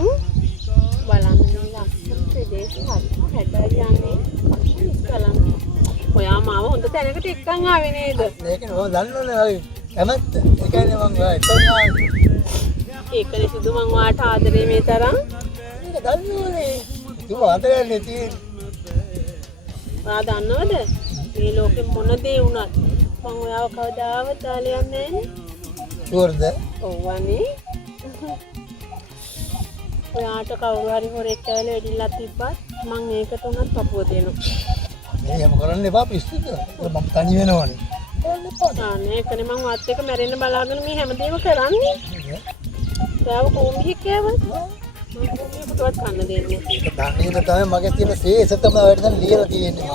සුදු බලන්න ලස්සන ප්‍රදේශ හැදගියන්නේ බලන්න. ඔයා මාව හොඳ තැනකට එක්කන් ආවේ නේද? මේක නෝ දන්නවනේ කැමැත්ත. ඒ කියන්නේ මම එතන ඒකනේ සුදු මං ඔයාට ආදරේ මේ තරම්. මේක දන්නවනේ. තුම ආදරයන්නේ තියෙන්නේ. ඔයා දන්නවද? මේ ලෝකෙ මොන දේ වුණත් මං ඔයාව කවදාවත් දාලා යන්නේ නැහැ නේ. ෂුවර්ද? ඔව්වනේ. ඔයාට කවුරු හරි හොරෙක් ඇවිල්ලා වෙඩිල්ලක් තිබ්බත් මං ඒකට උනත් පපුව දෙනවා. මේ හැම කරන්න එපා පිස්සුද? මම තනි වෙනවනේ. කරන්න එපා. අනේ ඒකනේ මං වත් එක මැරෙන්න බලාගෙන මේ හැමදේම කරන්නේ. ඔයාව කොම්බියක් කෑවත් මොකටවත් කන්න දෙන්නේ. ඒක දන්නේ තමයි මගේ තියෙන ශේෂ තමයි වැඩ දැන් ලියලා තියෙන්නේ.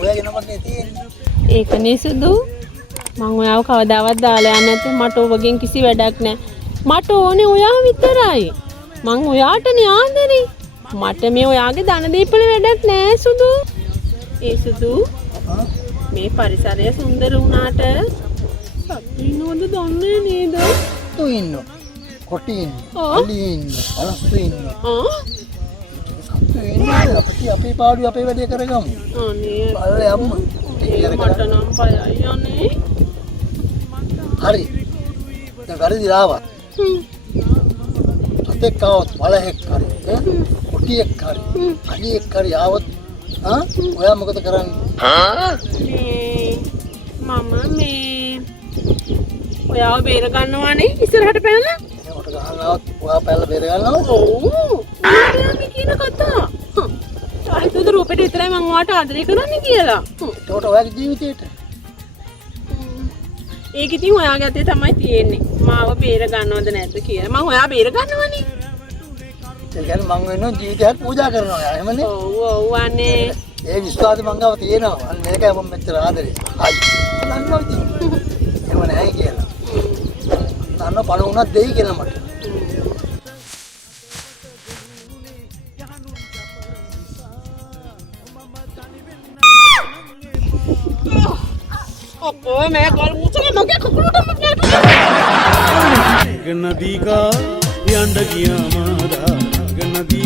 ඔයාගේ නමන්නේ තියෙන්නේ. ඒකනේ සුදු මං ඔයාව කවදාවත් දාලා යන්නේ නැත්නම් මට ඔබගෙන් කිසි වැඩක් නැහැ. මට ඕනේ ඔයා විතරයි. මං ඔයාටනේ ආදරේ. මට මේ ඔයාගේ ධන දීපල වැඩක් නෑ සුදු. ඒ සුදු මේ පරිසරය සුන්දර වුණාට සත්විනෝද දන්නේ නේද? තු ඉන්නෝ. කොටි ඉන්නෝ. අලි ඉන්නෝ. අලස්තු ඉන්නෝ. සත්තු ඉන්නේ අපිට අපේ පාඩුවේ අපේ වැඩේ කරගමු. අනේ බලලා යම්ම. මට නම් බයයි අනේ. හරි. දැන් වැඩි ආවා. සතෙක් ආවොත් වලහෙක් හරි කොටියෙක් හරි අලියෙක් හරි ආවොත් ඔයා මොකද කරන්නේ? මම මේ ඔයාව බේර ගන්නවානේ ඉස්සරහට පැනලා. ඒකට ගහනවත් ඔයා පැනලා බේර ගන්නවද? ඔව්. මේ කියන කතා. ආයිත් රූපෙට විතරයි මම ඔයාට ආදරය කරන්නේ කියලා. ඒකට ඔයාගේ ජීවිතේට ඒක ඉතින් ඔයාගේ අතේ තමයි තියෙන්නේ. මාව බේර ගන්නවද නැද්ද කියලා. මම ඔයා බේර ගන්නවනේ. ඒ කියන්නේ මං වෙන ජීවිතයක් පූජා කරනවා යා එහෙමනේ. ඔව් ඔව් අනේ. ඒ විශ්වාසය මං ගාව තියෙනවා. අන්න මේකයි මම මෙච්චර ආදරේ. අයි. දන්නවද? එහෙම නැහැ කියලා. දන්න පණ උනත් දෙයි කියලා මට. Oh, मैं कॉल मुझे ना क्या खकड़ोटा मत नदी का यंड किया मारा नदी